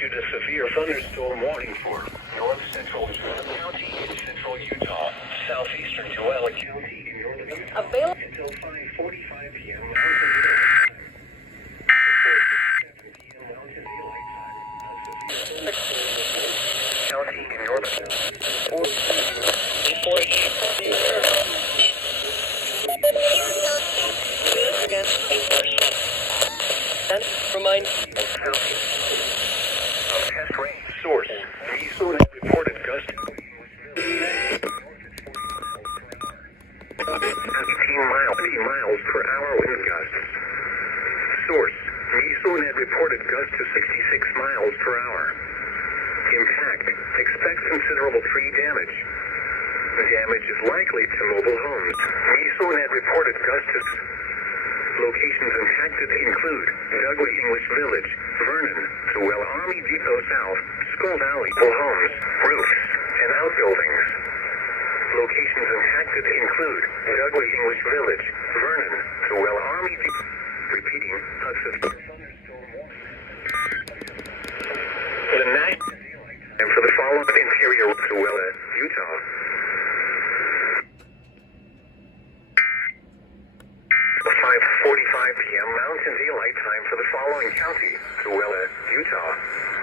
issued a severe thunderstorm warning for north central County in central Utah, southeastern Tooele County in northern Utah, until 5:45 p.m. Mountain Daylight Time. Before 7 p.m. Mountain Daylight Time, a severe county in northern Remind test range source. Diesel net reported gust 18 miles per hour wind gusts. Source. Diesel net reported gust to 66 miles per hour. Impact. Expect considerable tree damage. Damage is likely to mobile homes. Diesel net reported gust to locations impacted include Douglas English Village, Vernon, Tooele Army Depot South, Skull Valley, homes, roofs, and outbuildings. Locations impacted include Douglas English Village, Vernon, Tooele Army Depot. Repeating, Hudson. The night and for the following interior Tooele, Utah. 5:45 p.m. Mountain Daylight Time for the following county, Tooele, Utah.